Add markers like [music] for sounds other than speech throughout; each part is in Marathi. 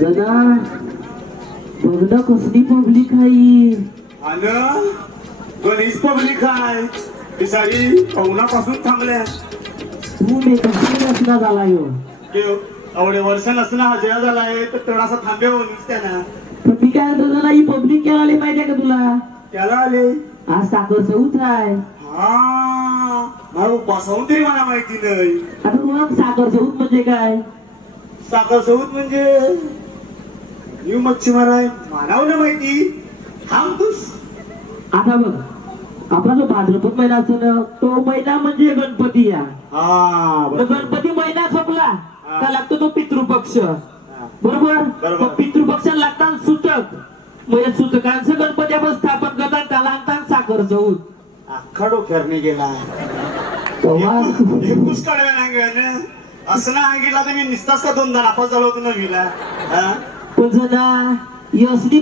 जरा बघ कसली पब्लिक आहे? आणि गणेश पब्लिक आहे. बिचारी पवनापासून थांबल्या. तू मेकअप असला झाला यो ते एवढे वर्ष नसणं हजरा झाला आहे तर थोडासा थांबे म्हणून त्याला पण मी काय म्हणतो जरा ही पब्लिक केला आली माहितीये का तुला? त्याला आले. आज साखर चौथ आहे. हा बसवून तरी मला माहिती नाही. आता तुला साखर चौथ म्हणजे काय? साखर सौत म्हणजे न्यू मच्छीमार आहे मानाव ना माहिती थांबतोस आता बघ आपला जो भाद्रपद महिना असतो ना तो महिना म्हणजे गणपती या. हा बरोबर. गणपती महिना संपला. का लागतो तो पितृपक्ष? बरोबर? बरोबर. मग पितृपक्षाला लागतात सुतक. म्हणजे सुतकांचं गणपती आपण स्थापन करतात त्याला आणतात साखर चौथ अख्खा डोक्याने गेला. तेव्हा एकूच कडव्या नाही गेलं. असं नाही सांगितलं तर मी निसताच का दोनदा नापास झालो होतो नवीला हा? पण जरा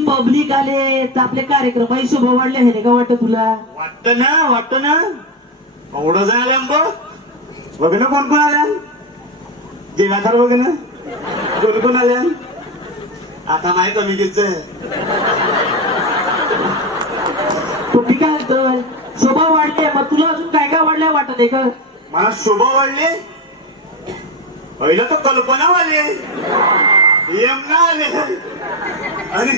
पब्लिक आले तर आपले कार्यक्रम शोभा वाढले हे नाही का वाटत तुला? वाटतं ना वाटतं ना. एवढं झालं बघ बघ ना कोण कोण आल्या? जेवाधार बघ ना. कोण कोण आल्या? आता नाही कमी पण मी काय म्हणतोय शोभा वाढले मग तुला अजून काय काय वाढलंय वाटत आहे का मला शोभा वाढले. पहिलं तर कल्पना वाले आले आणि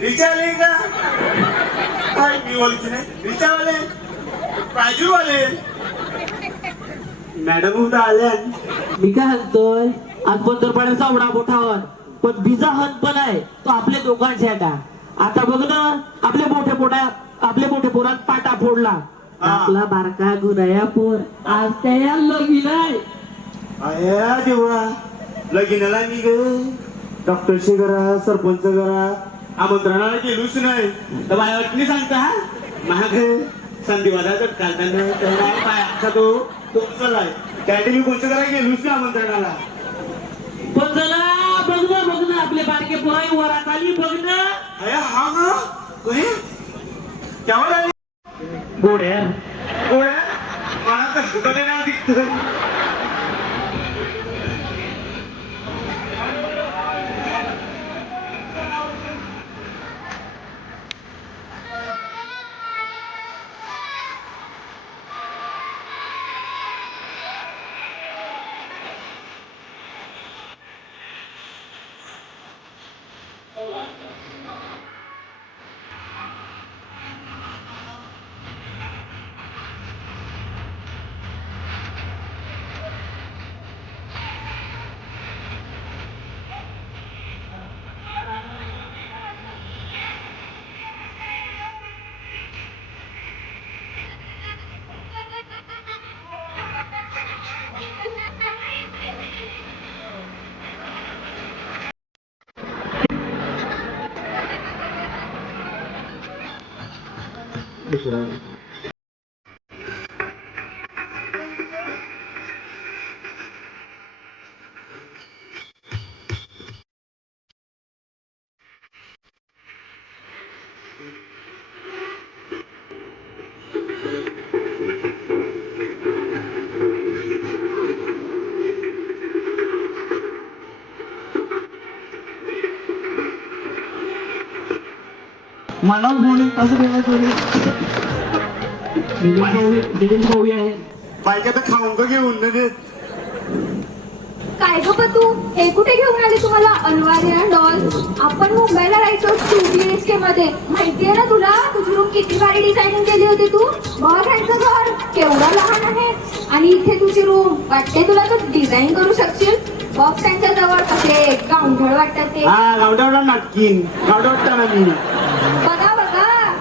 रिचा आले का? काय मी ओळखी नाही. रिचा वाले प्राजू वाले मॅडम उद्या आल्या मी काय म्हणतोय? आज पंतप्रधानाचा एवढा मोठा हन पण बिजा हन पण आहे. तो आपल्या दोघांचे आता आता बघ ना आपले मोठे मोठ्या आपले मोठे पोरात पाटा फोडला. आपला बारका गुराया पोर आज त्या लगीन आहे. अया देवा. लगीनाला मी ग. डॉक्टरशी करा सरपंच करा आमंत्रणाला गेलोच नाही. तर माझ्या वाटणी सांगता हा महाग संधिवादाचा काढताना तेवढा पाय अख्खा तो तो उचललाय. त्यासाठी मी कोणतं करा गेलोच नाही आमंत्रणाला. पण जरा बघ ना बघ ना आपले बारके पोराई वरात आली बघ ना. हा ग काय त्यावर आली? गोड्या. मला तर सुटले ना दिसत मला म्हणून कसं दिलीप भाऊ आहे बायका तर खाऊन का घेऊन काय ग तू? हे कुठे घेऊन आले तुम्हाला? अनवार्य डॉल. आपण मुंबईला राहायचो टू बी एच के मध्ये. माहितीये ना तुला? तुझी रूम किती भारी डिझाईनिंग केली होती तू? बघ ह्यांचं घर. केवढं लहान आहे. आणि इथे तुझी रूम वाटते तुला तू डिझाईन करू शकशील? बघ त्यांच्या जवळ कसे गावढळ वाटतात ते. हा गावड्यावडा नाटकीन. गावड्या ना मी बघा बघा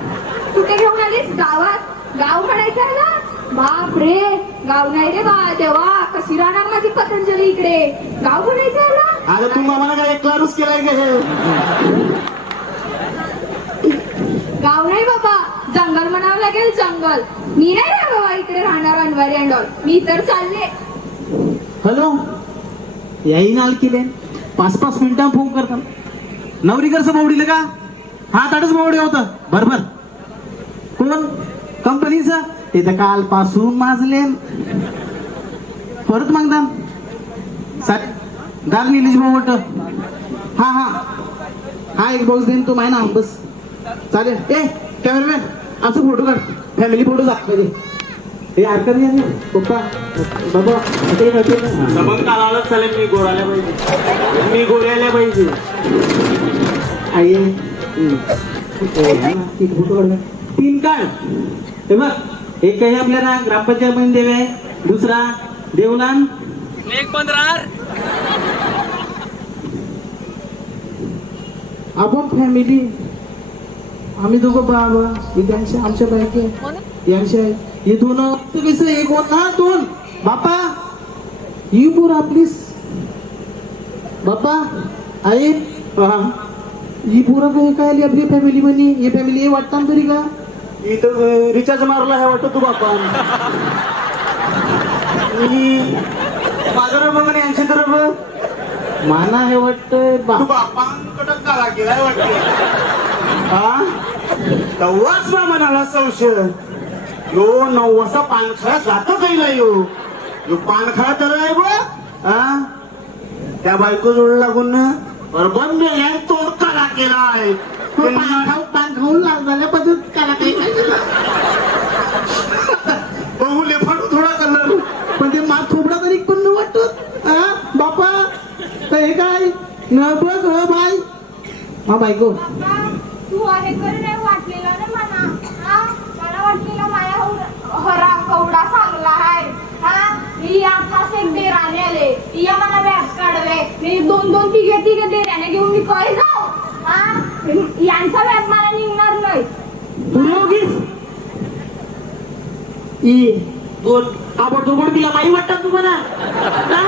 कुठे घेऊन आलीस गावात गाव म्हणायचं आहे ना बाप रे गाव नाही रे बा देवा कशी राहणार माझी पतंजली इकडे? गाव म्हणायचं ना आता तू मामाला काय एकलारूच केलाय का हे? गाव नाही बाबा जंगल म्हणावं लागेल जंगल. मी नाही रे बाबा इकडे राहणार अनवारी अँड ऑल मी तर चालले. हॅलो? याही नाल केले. पाच पाच मिनिटां फोन करतात नवरीकरचं बावडीलं का? हा ताडच बावडी होतं बरोबर कोण? कंपनीचं? ते तर कालपासून माजले परत सारे दार निलेश भाऊ हा हा. हा एक बॉक्स देईन तो माय ना बस. चालेल. ए कॅमेरामॅन आमचा फोटो काढ. फॅमिली फोटो दाखव हे आरकर पप्पा बाबा. सबंध कालावलं चालेल मी गोरायला पाहिजे. मी गोऱ्याला पाहिजे. आई फोटो काढ. तीन काढ. हे बघ. एक आहे आपल्याला ग्रामपंचायत मध्ये देव. आहे दुसरा देवलान. एक पंधरा आपण फॅमिली आम्ही दोघं बाबा हे त्यांच्या आमच्या बायके आहे. हे दोन कसं एक ना दोन. बापा ही पोर आपलीच बापा आई. हा. ही पोरं काही काय आली आपली फॅमिली मध्ये हे फॅमिली हे वाटतं तरी का? इथं रिचार्ज मारला हे वाटतं तू बापा मी माझं बघ आणि यांचे तर माना हे वाटतं तू बाप बापांकडं काला गेलाय वाटतं. हा तेव्हाच ना मनाला संशय. यो नववासा पानखळा जातो कैला यो? यो पानखळा तर आहे हा त्या बायको जोड लागून ना बरोबर मेल्या तोड काला केलाय पान खाऊ पान खाऊन लाल झाल्या पद्धत काला काही बहु हो, लेफाडू थोडा कलर पण ते मात थोबडा तरी पण न वाटत. हा बापा तर हे काय? न बघ ह बाय हा बायको तू आहे कर नाही वाटलेला रे मला. मला वाटलेला माझ्या हरा कवडा चांगला आहे. हा मी आताच एक देराने आले. या मला व्याज काढवे मी दोन दोन तिघे तिघे देराने घेऊन मी काय जाऊ. हा यांचा व्याज पुरोगीच ई दोन आबडधोबड तिला माई वाटतात तुम्हाला? हा?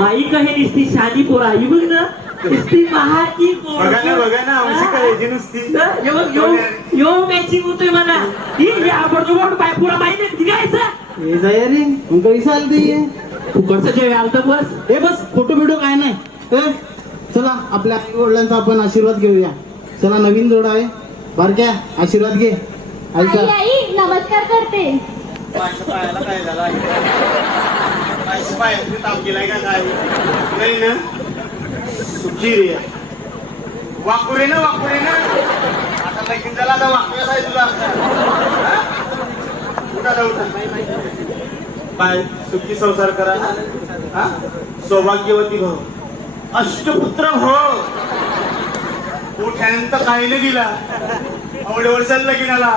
माई कहे नुसती शानी पोरा. ही बघ ना नुसती महाची बघा ना बघा ना आमची करायची नुसती. यो यो यो मॅचिंग होतोय मला. ही ही आबडधोबड बाय पुरा माई नाही दिगायचं हे जाय रे मग काही चालते फुकटचं जे आलतं बस. हे बस फोटो बिटो काय नाही. चला आपल्या आई वडिलांचा आपण आशीर्वाद घेऊया. चला नवीन जोड आहे. बारक्या आशीर्वाद घे. आई आईचा आई नमस्कार करते. माझ्या पायाला काय झालं आहे? माझ्या पायाने ताप गेलाय का काय? नाही ना? सुखी रे. वाकुरे ना वाकुरे ना? आता लगीन झाला आता वाकुऱ्या आहे तुला हा? उठा जा, उठा. बाय सुखी संसार करा. हा? सौभाग्यवती हो अष्टपुत्र हो मोठ्यानंतर काही नाही दिला? एवढ्या वर्षात लगीन आला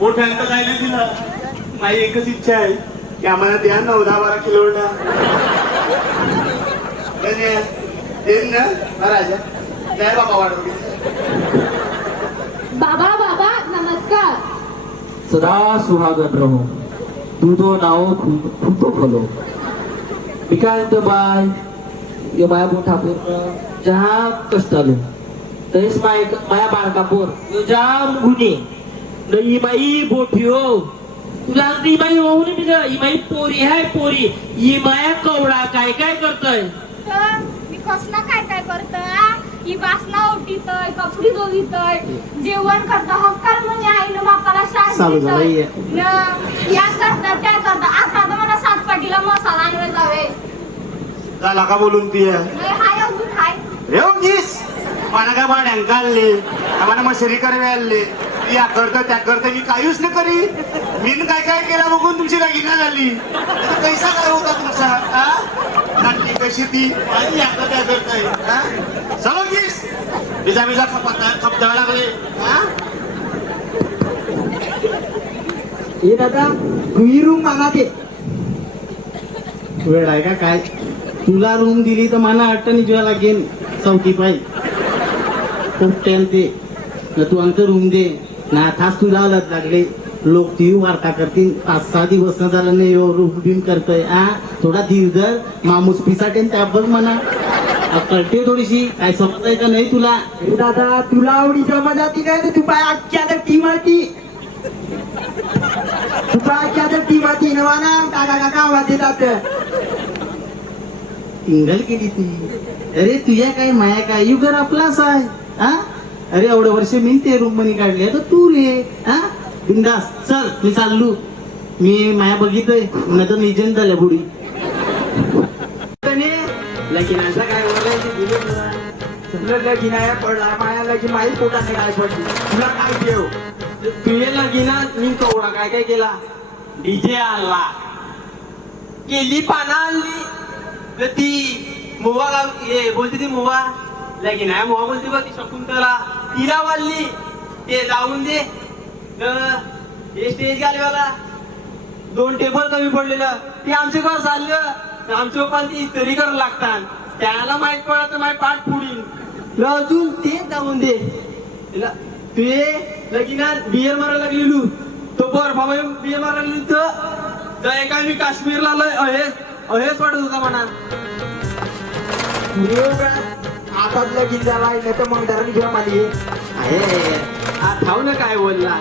मोठ्यानंतर काही नाही दिला? माझी एकच इच्छा आहे की आम्हाला द्या नऊ दहा बारा किलोमीटर देन ना? राजा. जय बाबा बाबा बाबा नमस्कार. सदा सुहागन रहो दूधो नाव खूतो फलो मी काय म्हणतो बाय? यो माया मोठा पोर जहा कष्ट आलो तरीच माय माया बाळका पोर जाम गुन्हे न ही बाई बोठी हो तुला बाई होऊ नये मी ही बाई पोरी आहे पोरी ही माया कवडा काय काय करतोय तर मी कसलं काय काय करतोय ही बासना उठीतय कपडी धुवितय जेवण करतं हक्काल म्हणजे आईनं बापाला शाळेत चालू झालं, नेतंय. ये. न या करतात त्या करतात आता तर मला सात पाटीला मसाला आणवे जावे झाला का बोलून ती नाही हाय अजून हाय रेवगीस मला काय भाड्यां काढले आम्हाला मशरी करवे आणले. या करतं त्या करतं मी काहीच नाही करी. मी काय काय केलं बघून तुमची लगीना झाली. पैसा काय होता तुमचा? हा? नाटकी कशी ती? आणि या करता त्या करताय हा? समजलीस बिजा बिजा खपत खपदावा लागले हा हे दादा तुही रूम मागा ते. वेळ आहे का काय? तुला रूम दिली तर मला अट्टणी जेव्हा लागेल. चौकी पाय कुठ्यान ते न तू अंतर रूम दे ना थास तुला लत लागले. लोक ती वार्ता करतील. पाच सहा दिवस न झालं नाही रूम बिम करतोय. आ थोडा धीर धर. मामूस पिसाटेन त्या बघ म्हणा. कळते थोडीशी? काय समजाय का नाही तुला? दादा तुला आवडीच्या मजा ती काय तू पाय अख्ख्या तर टीम आली तू पाय अख्ख्या टीम आली नवाना काका काका आवाज देतात. टिंगल केली ती. अरे तुझ्या काय माया काय? यू घर आपलाच आहे. हा? अरे एवढं वर्ष मी ते रूम मनी काढले. तर तू रे हा? बिंदास चल मी चाललो. मी माया बघितलंय. नाही तर निजन झालं बुडी. लगीनाचा काय बोलायचं दिलं पडला? माया लगी माहीत पोटाने काय पडली. तुला काय देव? तुझे लगीनात मी कवडा काय काय केला? डीजे आणला. केली पाना आणली. ती मुवा गाव हे बोलते ती मुवा? लगीन आहे मुवा बोलते बघ ती शकुंतला? तिला वाढली. ते जाऊन दे. तर हे स्टेज घालवाला दोन टेबल कमी पडलेलं. ते आमचे घर चाललं आमचं पण ती तरी करावं लागतात. त्याला माहीत पडत तर पाठ पुढील. अजून ते जाऊन दे. ते तुझे लगीनात बियर मारायला लागलेलू. तो बर्फामध्ये बियर मारायला लागली तर एका मी काश्मीरला लय अहेस अहेस वाटत होता म्हणा. आता लगीन झाला नाही तर मग धरण घेऊन आली आहे आठाव ना काय बोलला.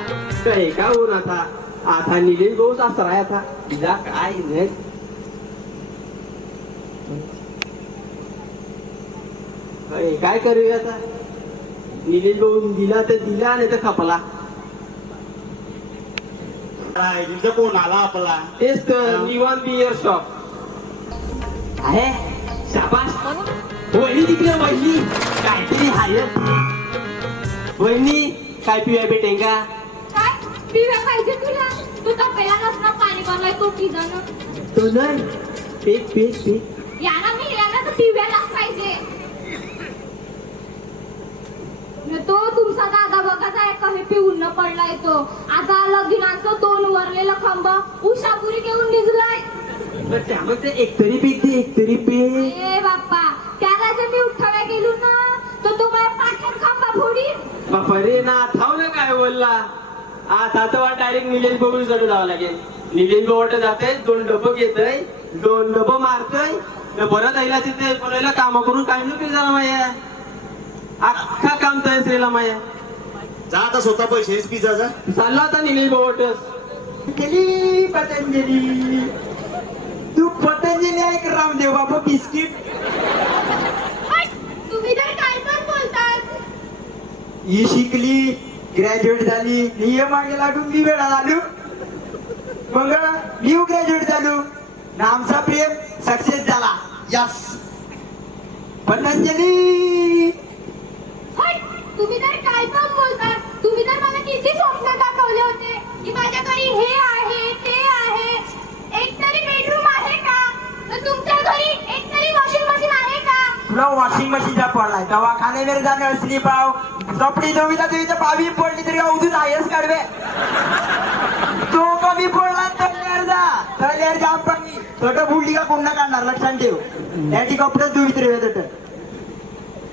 काय का होऊन आता. आता निलेश भाऊ सासरा आहे आता. तिला काय नाही. काय काय करूया आता? निलेश भाऊ दिला तर दिला नाही तर खपला. कोण आला आपला? तेच तर निवान बियर शॉप आहे? शाबास. वहिनी तिकडे वहिनी. काहीतरी हाय वहिनी काय पिऊया भेटेन का काय? पिव्या पाहिजे तुला. तू तपेला नसणार पाणी बनवाय तो जाणं. तो नाही याना मी याना तर पिव्यालाच पाहिजे. न तो तुमचा दादा बघत आहे का? हे पिऊन न पडलाय तो. आता लगीनाचं दोन वरलेलं खांब उशापुरी घेऊन निजलाय. त्यामध्ये एकतरी पेक दे एकतरी पेक ए बाप्पा. त्याला जर मी उठाव्या गेलो ना तर तो माझ्या पाठ्यात खांबा फोडीन. बापा रे ना थांब ना काय बोलला? आता तर डायरेक्ट निलेश बघून कडे जावं लागेल. निलेश भाऊ जाते दोन डबं घेतय दोन डबं मारतय परत आईला तिथे बोलायला काम करून काय नको झाला माया? अख्खा काम तय श्रीला माया. जा आता स्वतः पैसे पिझ्झाचा चालला होता निलेश भाऊटच गेली पतंजली. तू पतंजली ऐक रामदेव बाबा बिस्किट! तुम्ही तर काय पण बोलतात ही शिकली ग्रॅज्युएट झाली मी हे मागे लागून मी वेळा झालो. मग न्यू ग्रॅज्युएट झालो. ना आमचा प्रेम सक्सेस झाला. यस पतंजली! तुम्ही तर काय पण बोलतात तुम्ही तर मला किती स्वप्न दाखवले होते की माझ्याकडे हे आहे ते आहे. वॉशिंग मशीनचा पडलाय. दवाखाने मेरे जाणे असली पाव. कपडे धुवीला धुवीला पावी पडली तरी अवधूत आहेस काढवे तो कमी पडला तळ्यार जा. तळ्यार जाम पाणी तट बुडली का कोण काढणार? लक्षात ठेव. त्याची कपडे धुवीत रे तट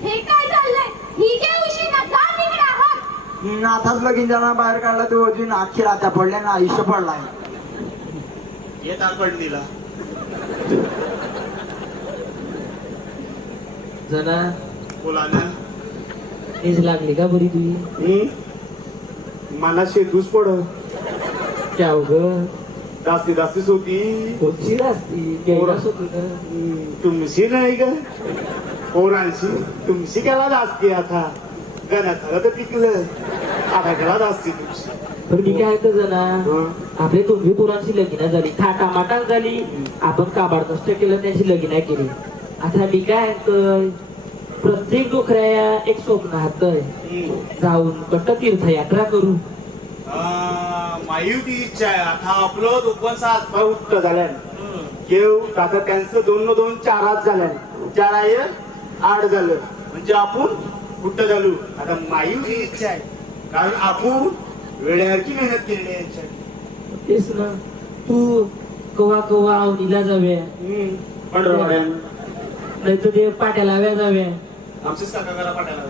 हे काय चाललंय? ही काय जा लगीन जाणार बाहेर काढला तो अजून आखी राहत्या पडल्या ना आयुष्य पडलाय. येतात पडणीला जना बोला ना नीज लागली का बरी तुझी? हम्म? मला शेतूच पड. क्या ग? दास्ती दास्तीच होती. कोणची असती केवढाच होती का? हम्म, तुमची नाही का पोरांशी तुमची केला जास्ती आता. गणा खरं तर पिकलं आता केला जास्ती तुमची पण मी काय तर जना हं? आपले दोन्ही पोरांची लगीन झाली थाटामाटा झाली. आपण काबाड नष्ट केलं त्यांची लगीन केली. आता मी काय तर प्रत्येक डोकऱ्या एक स्वप्न हात हम्म. जाऊन कट्ट तीर्थयात्रा करू. आ, मायुती इच्छा आहे. आता आपलं दोन सात पाय उठत झाल्यान. घेऊ. आता त्यांचं दोन न दोन चार हात झाल्यान. चार आहे आठ झालं. म्हणजे आपण उठत झालो आता मायुती इच्छा आहे. कारण आपण वेळेसारखी मेहनत केलेली आहे. तेच ना. तू कवा कवा आवनीला जाऊया. पंढरवाड्यान. नाही तर ते पाट्याला जाऊया आमचेच काका करा पाठायला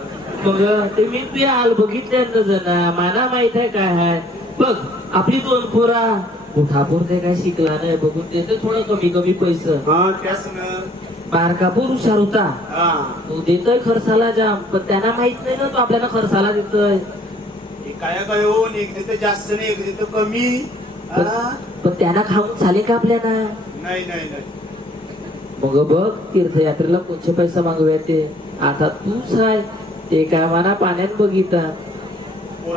मग ते मी तुझ्या हाल बघितल्यानंतर जना मला माहीत आहे काय आहे बघ आपली दोन पोरा. उठापूर ते काय शिकला नाही बघून देते थोडं कमी कमी पैसे. हा त्याच ना बारकापूर हुशार होता. हा. तो देतोय खर्चाला जाम पण त्यांना माहीत नाही ना तो आपल्याला खर्चाला देतोय. काय काय हो एक देतं जास्त नाही एक देतं कमी. हा? पण त्यांना खाऊन चाले का आपल्याला? नाही नाही नाही. मग बघ तीर्थयात्रेला कोणचे पैसे मागूया ते. आता तूच आहे ते काय म्हणा पाण्यात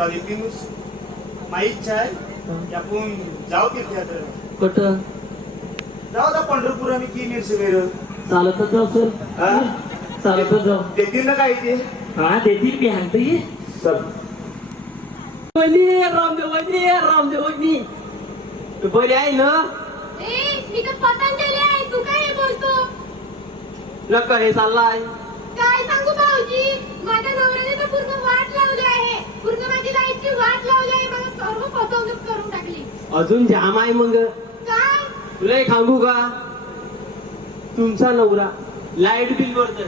देतीलच माझी इच्छा आहे आपण जाऊ तीर्थयात्रेला. कट जाऊ आता पंढरपूर आणि की मिरसवेर चालतच जाऊ सर हा? चालतो जाऊ. देतील ना काय ते? हा देतील मी हाणतो ये चल. वहिनी रामदेव वहिनी रामदेव वहिनी. तू बरी आहे ना? मी तर पतंजली आहे. तू काय बोलतो? हे चाललाय. काय सांगू भाऊजी? माझ्या नवऱ्याने तर पूर्ण वाट लावली आहे. पूर्ण माझी वाट लावली आहे. मला सर्व फसवणूक करून टाकली. अजून जाम आहे मग. काय? तुला एक सांगू का? तुमचा नवरा लाइट बिल भरतोय.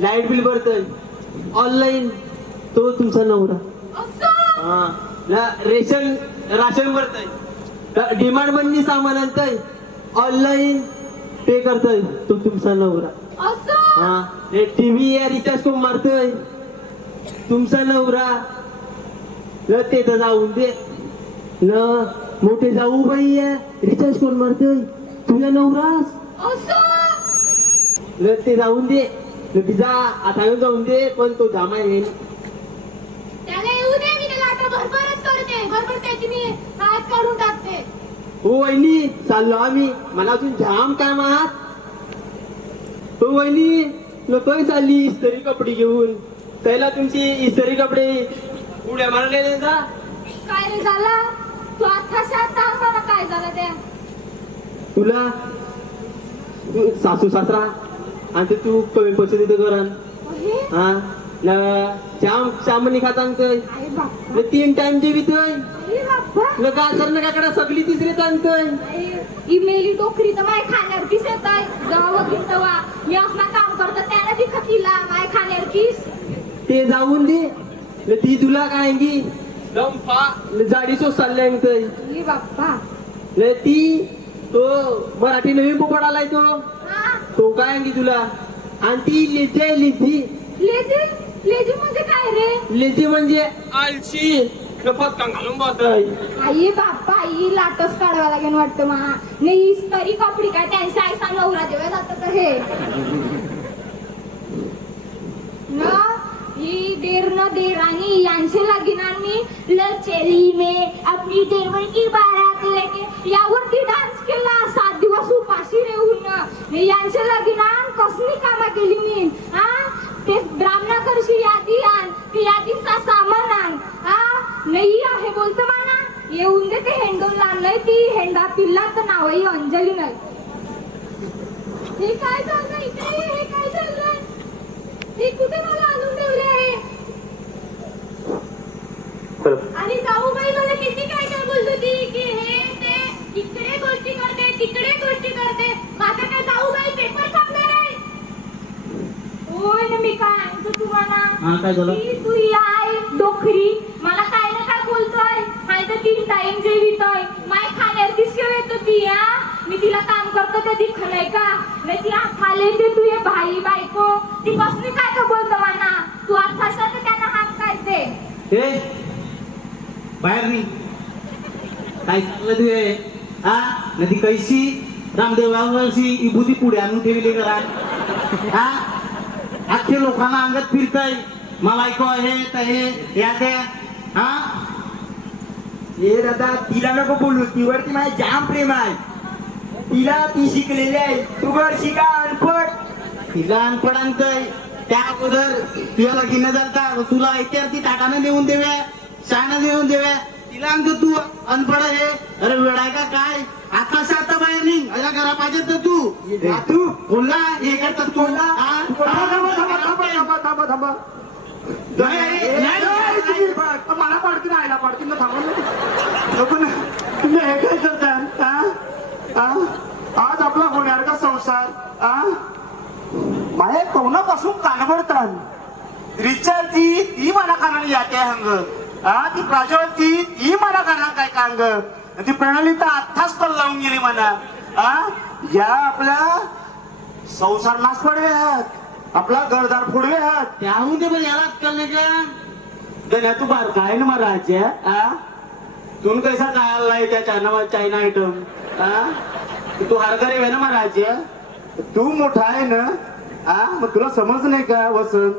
लाइट बिल भरतोय. ऑनलाईन तो तुमचा नवरा. असं? हा. ला- रेशन राशन भरतोय. डिमांड बंदी सामान आणतोय. ऑनलाईन पे करतोय तो तुमचा नवरा. असं? हा. टीव्ही रिचार्ज करून मारतोय. तुमचा नवरा. ल ते तर जाऊन दे. ल मोठे जाऊ बाई रिचार्ज करून मारतोय. तुझ्या नवरास असं? ल ते जाऊन दे. तिचा आता येऊन जाऊन दे पण तो जामा येईल. त्याला येऊ दे मी त्याला. आता भरभरच करते. भरभर त्याची मी हात काढून टाकते. हो वहिनी चाललो आम्ही. मला अजून जाम काम आहात. हो वहिनी नको चालली इस्त्री कपडे घेऊन. त्याला तुमची इस्त्री कपडे. उड्या मारले का काय रे झाला? तू आता सांग मला काय झालं ते. तुला सासू सासरा आणि ते तू कमी पैसे देतो अहे, हा? न श्याम श्यामनी खाता सांगतोय न तीन टाइम जेवितोय न का करणं काकडा सगळी तिसरी सांगतोय ही मेली टोकरी तर माय खाण्यावर किस येत आहे तेव्हा मी असला काम करतो त्याला ती खतीला माय खाण्यावर किस. ते जाऊन दे. न ती तुला काय की जाडी सो चालले सांगतोय बाप्पा. न ती तो मराठी नवीन पोपट आलाय तो. हा. तो काय की तुला? आणि ती लिहिते लिहिती लेझी? लेझी म्हणजे काय रे? लिहिती म्हणजे आळशी. घालून आई बाप्पा आई लाटच काढवा लागेल वाटतं मा. नाही तरी कपडी काय त्यांच्या आईचा नवरा जेव्हा जात तर हे. न ही देर न देर आणि यांचे लगिनांनी लचेली में. अपनी देवर की बारात लेके. यावरती डान्स केला सात दिवस उपाशी रेहून. यांचे लगिनान कसली कामा केली मी ब्राह्मणाकडची यादी आण ती यादीचा सामान आण. हा? नाही आहे बोलतो माना. येऊन दे ते हेंडोन नाही ती हेंडा पिल्ला तर नावही अंजली नाही. हे काय चाललंय इकडे? हे काय चाललंय? हे कुठे मला आणून ठेवले आहे? आणि जाऊबाई मला किती काय काय बोलत होती की हे ते इकडे गोष्टी करते तिकडे गोष्टी करते. माझा काय जाऊबाई पेपर छापणार आहे? होय ना मी काय सांगतो तुम्हाला? हा, काय झालं? की तू ही आहे डोकरी. मला काय ना काय बोलतोय. हाय तर तीन टाइम जेवितोय माय खाण्यावर किसके येतो ती हा? मी तिला काम करतो ते दिख नाही का? नाही ती खाले ते तू ये भाई बायको. ती कसली काय का बोलतो मला तू आता तर त्यांना हात काय ते ए बाहेर नाही काय चाललं तुझे? हा? नदी कैशी रामदेव बाबाची विभूती पुढे आणून ठेवली करा हा? अख्खे लोकांना अंगात फिरताय. मला ऐकू हे हे या ते हा? ए दादा तिला नको बोलू. तीवरती माझे जाम प्रेम आहे. तिला ती शिकलेली आहे. तू घर शिका अनपड तिला अनपड आणतोय. त्या अगोदर तुझ्या लगीन जाता तुला ऐत्यावरती ताटानं देऊन देव्या शाळानं देऊन देव्या तिला आणतो तू. अनपड आहे. अरे वेळ आहे का? काय? आता आता बाहेर निघ अरे घरा पाहिजे तर तू. तू? बोलला हे करतात तू? थांबा थांबा थांबा थांबा थांबा थांबा. मला पाडकी नाही आयला पाडकी थांबा ना. ना तुम्ही हे काय करता? आज आपला होणार का संसार? हा माया कोणापासून कानबडतात रिचार्जची ती मला कानाने याते हंग. हा ती प्राजवती ती मला काना काय कांग ती प्रणाली तर आत्ताच कल लावून गेली म्हणा. हा या आपल्या संसार नाश पडवे आहात आपला घरदार फुडवे आहात त्याहून ते पण याला अक्कल नाही का? गण्या तू बार काय ना महाराज आ? तू कैसा काय लाय त्या चायना चायना आयटम आ? तू हरकरी आहे ना महाराज तू मोठा आहे ना? आ? मग तुला समज नाही का वसंत?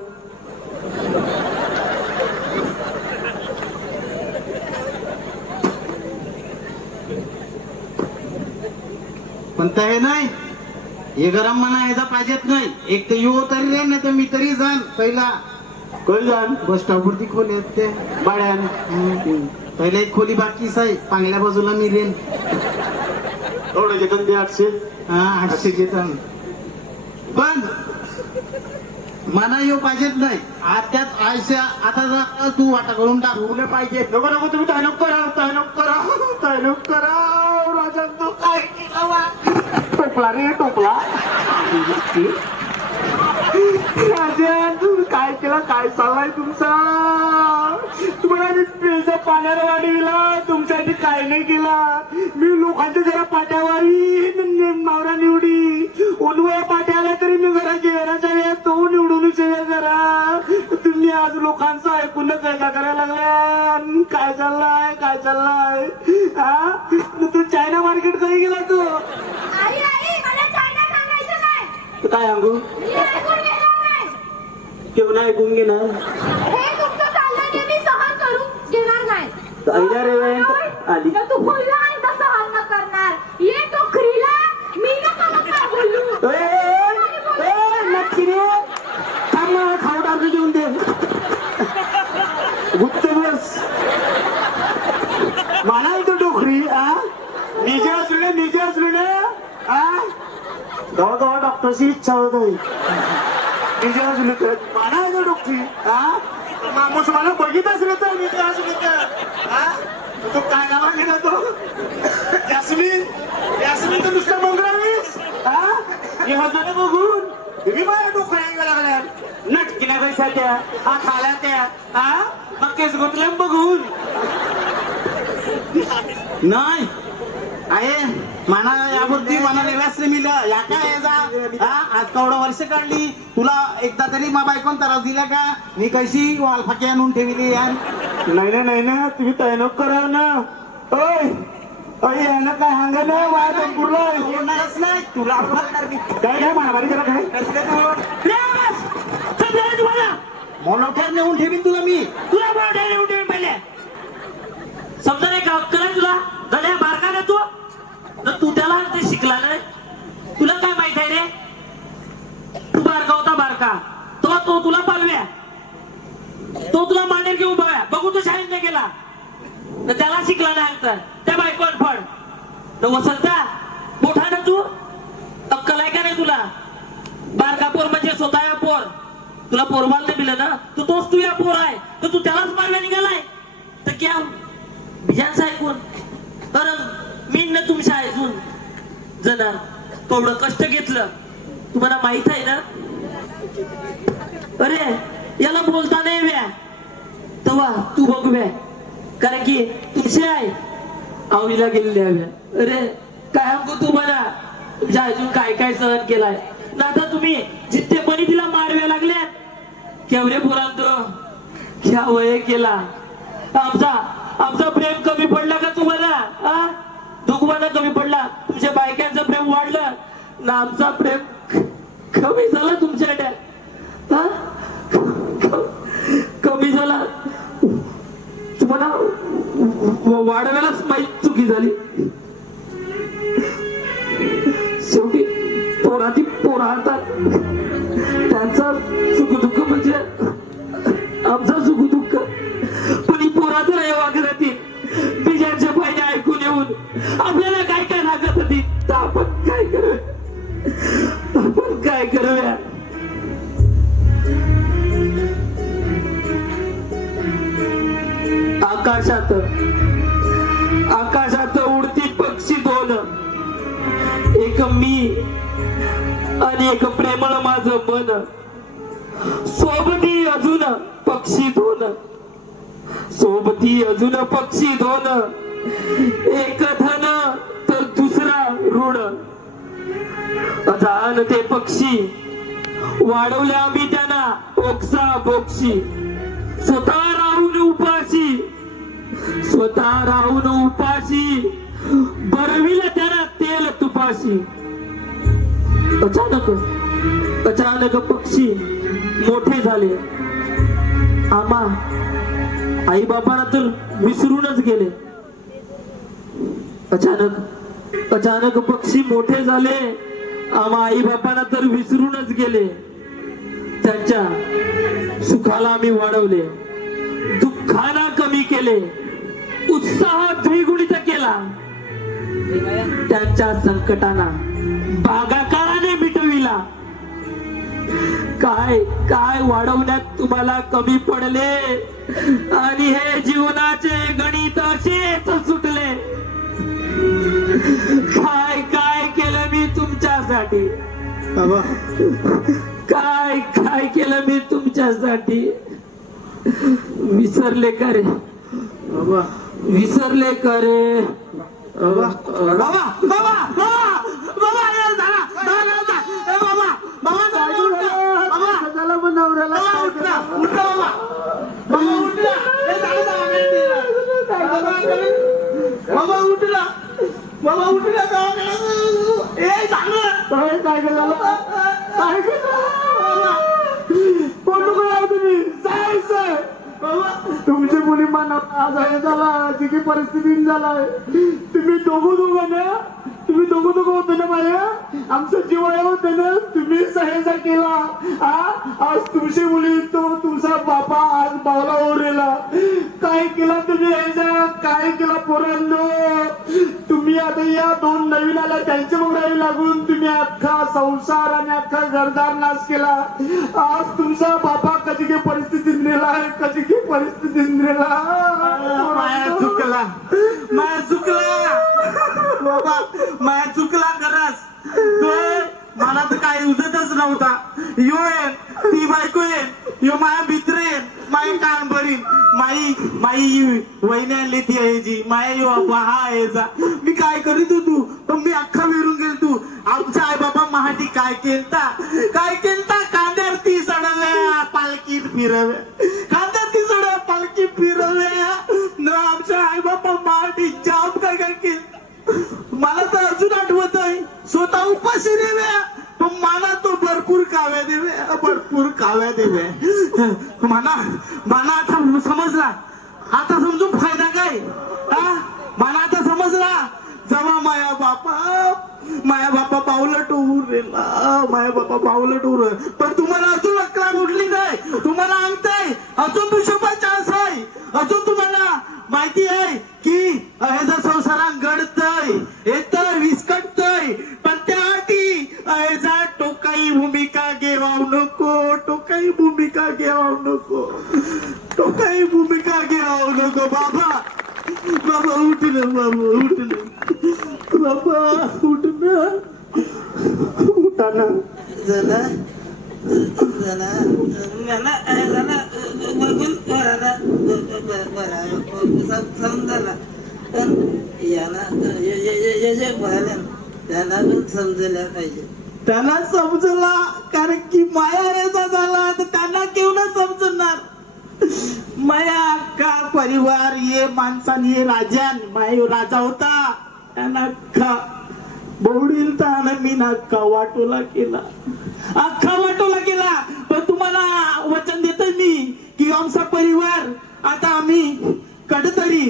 पण ते हे नाही. हे गरम म्हणा यायचा पाहिजेत नाही. एक तर यो तरी रे नाही तर मी तरी जाण पहिला. जाण बस स्टॉप वरती खोली आहेत ते. हम्म. पहिला एक खोली बाकीच आहे चांगल्या बाजूला मी रेन. एवढं घेतात ते आठशे? हा आठशे घेतात पण मना येऊ पाहिजेत नाही. आज त्यात आयशा आता जा तू वाटा करून टाक. उरले पाहिजे. नको नको तुम्ही तायनक करा तायनक करा तायनक करा. राजा तो काय टोपला रे टोपला. काय केला? काय चाललाय तुमचा? तुम्हाला मी पेजा पाण्याला वाढविला तुमच्यासाठी काय नाही केला. मी लोकांच्या जरा पाट्यावारी नवरा निवडी. उनवया पाट्याला तरी मी जरा जेवणाच्या वेळेत तो निवडून जेव्हा जरा. तुम्ही आज लोकांचं ऐकून कैदा करायला लागल्या. काय चाललाय? काय चाललाय? हा तू चायना मार्केट कधी गेला तू काय सांगू मी ऐकून घेणार नाही केव्हा ऐकून घेणार? पहिल्या रेवेंट आली. तर तू बोलला आणि तर सहन न करणार. ये तो खरीला मी नका मग काय बोलू? ए, ए, ए, नक्की रे. थांब मला खाऊ टाकू घेऊन दे. गुप्त बस. डोकरी आ? निजे असलो निजे असलो आ? गावा गावा डॉक्टरची इच्छा होत आहे निजे असलो तर मला येतो डोकरी हा? मुसमाला बघितच बघित असलं तर निजे असलो तर आ तो काय नावा गेला तो? यास्मिन. यास्मिन तर नुसतं मंगळावीस हा? हे होतं बघून. तुम्ही माझ्या डोकं यायला लागल्या नटकिल्या पैसा त्या हा खाल्या त्या हा? मग केस गुतल्या बघून. नाही. आहे? म्हणा यावरती मला निराश मिळलं या काय आज केवढं वर्ष काढली. तुला एकदा तरी मा बायकोन त्रास दिला का? मी कशी वालफाकी आणून ठेवली यान नाही ना नाही ना तुम्ही तैनात करा ना. ओय यानं काय हांगा ना वाय पुरलाय बोलणारच नाही. तुला बोलणार मी. काय काय मारामारी करा काय? कसलं तू तुम्हाला मोनोठ्यात नेऊन ठेवीन तुला मी. तुला पहिले. समजा नाही का अक्कल आहे तुला? गड्या बारका ना तू? तू त्याला ते शिकला नाही तुला काय माहीत आहे रे? तू बारका होता बारका. तो तो तुला पालव्या. तो तुला मांडेल घेऊन बघा बघू तो शाळेत नाही गेला. तर त्याला शिकला नाही तर त्या बायकोन फळ. तर वसंता मोठा ना तू? अक्कल आहे का नाही तुला? बारका पोर म्हणजे स्वतः पोर. तुला पोरबाल नाही दिलं ना? तू तोच तू या पोर आहे. तर तू त्यालाच मारव्या निघालाय. तर क्या बिजांचं ऐकून कारण मी ना तुमच्या ऐकून जण थोडं कष्ट घेतलं. तुम्हाला माहीत आहे ना? अरे याला बोलता नाही व्या. तवा तू बघ व्या. कारण की तुमचे आहे. आवडीला गेलेले हव्या अरे काय सांगू तुम्हाला? तुमच्या अजून काय काय सहन केलाय? ना आता तुम्ही जिथे पणी तिला मारव्या लागल्या केवढे पुरांत. क्या वय केला. आमचा आमचा प्रेम कमी पडला का तुम्हाला? आ? दुखवाना कमी पडला. तुमच्या बायकांचं प्रेम वाढलं. ना आमचा प्रेम कमी झाला तुमच्याकडे हा? कमी झाला. तुम्हाला वाढवायलाच माहीत चुकी झाली. शेवटी पोराती पोरा हातात त्यांचा सुख दुःख म्हणजे आमचा सुख आपल्याला काय काय लागत होती? तर आपण काय करू? आपण काय करूया? आकाशात आकाशात उडती पक्षी दोन. एक मी आणि एक प्रेमळ माझं मन. सोबती अजून पक्षी दोन. सोबती अजून पक्षी दोन. एक धन तर दुसरा ऋण. जाण ते पक्षी. वाढवल्या आम्ही त्यांना ओक्सा बोक्षी स्वतः राहून उपाशी. स्वतः राहून उपाशी. बरविलं त्याला तेल तुपाशी. अचानक अचानक पक्षी मोठे झाले. आम्हा आई बाबांना तर विसरूनच गेले. अचानक अचानक पक्षी मोठे झाले. आम्हा आई बापांना तर विसरूनच गेले. त्यांच्या सुखाला आम्ही वाढवले. दुःखाला कमी केले. उत्साह द्विगुणित केला. त्यांच्या संकटांना बागाकाराने मिटविला. काय काय वाढवण्यात तुम्हाला कमी पडले? आणि हे जीवनाचे गणित असेच सुट काय काय केलं मी तुमच्यासाठी? काय काय केलं मी तुमच्यासाठी? विसरले का रे? बाबा. विसरले का रे? बाबा. बाबा उठला. उठला दवाखान्यात. ए झालं काय काय काय कोण तुम्ही? जायचं तुमची मुली झाला. तिची परिस्थिती झालाय. तुम्ही दोघं दोघं ना तुम्ही दोघं दोघं होते ना माझ्या आमचं जीवाय होते ना तुम्ही सहाय्य केला. हा आज तुमची मुली तो तुमचा बापा आज बावला ओरेला काय केलं तुम्ही यायचा काय केलं पोरांनो? तुम्ही आता या दोन नवीन आल्या त्यांच्या मग लागून तुम्ही अख्खा संसार आणि अख्खा घरदार नाश केला. आज तुमचा बापा कधी काही परिस्थितीत नेला कधी काही परिस्थितीत नेला. माया चुकला. माया चुकला. बाबा माया चुकला खरंच. मला तर काही उजतच नव्हता. यो येन ती बायको येन यो माया मित्र येन माई कान भरीन माई माई वहिनी आणली ती आहे जी. माया बाबा हा आहे जा. मी काय करीत होतो? पण मी अख्खा विरून गेल तू. आमच्या आई बाबा महाटी काय केलता? काय केलता? कांद्यार ती सडव्या पालखीत फिरव्या. कांद्यार ती सडव्या पालखीत फिरव्या. न आमच्या आई बाबा महाटी जाम काय काय केलं मला तर अजून आठवत आहे स्वतः उपाशी रेव्या तो मला तो भरपूर काव्या देव्या भरपूर काव्या देव्या म्हणा मला आता समजला. आता समजून फायदा काय? हा? मला आता समजला. जेव्हा माया बापा माया बापा पावलं टूर रे माया बापा पावलं टोर पण तुम्हाला अजून अकरा उठली नाही. तुम्हाला आणताय अजून दुसरा चान्स आहे. अजून तुम्हाला माहिती आहे की ह्याचा संसारात घडतय येत विस्कट टोकाई भूमिका घेवाव नको टोकाई भूमिका घेवाव नको टोकाई भूमिका घेवाव नको बाबा. बाबा उठलं बाबा उठलं. बाबा उठना उठाना. झाला. झाला. मला बघून बराला बरा समजायला पण याला यजक पण समजायला पाहिजे. त्याला समजला कारण की माया झाला तर त्यांना केवढ समजणार? माया अख्खा परिवार ये माणसान ये राजान माय राजा होता. त्यांना अख्खा बोडील तर मी अख्खा वाटोला केला. अख्खा वाटोला केला. पण तुम्हाला वचन देतो मी की आमचा परिवार आता आम्ही कडतरी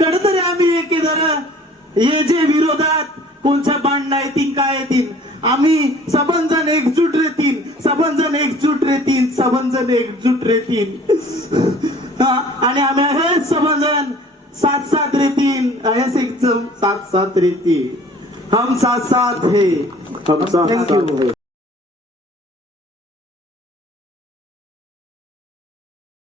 कडतरी आम्ही एके जरा हे जे विरोधात कोणत्या भांडणं येतील काय येतील आम्ही सबंजन एकजूट रेतील सबंजन एकजूट रेतील सबंजन एकजूट रेतील [laughs] हा, आणि आम्ही हे सबंजन साथ साथ रेतील हेच एकदम साथ साथ रेतील हम साथ साथ है. हम साथ साथ है.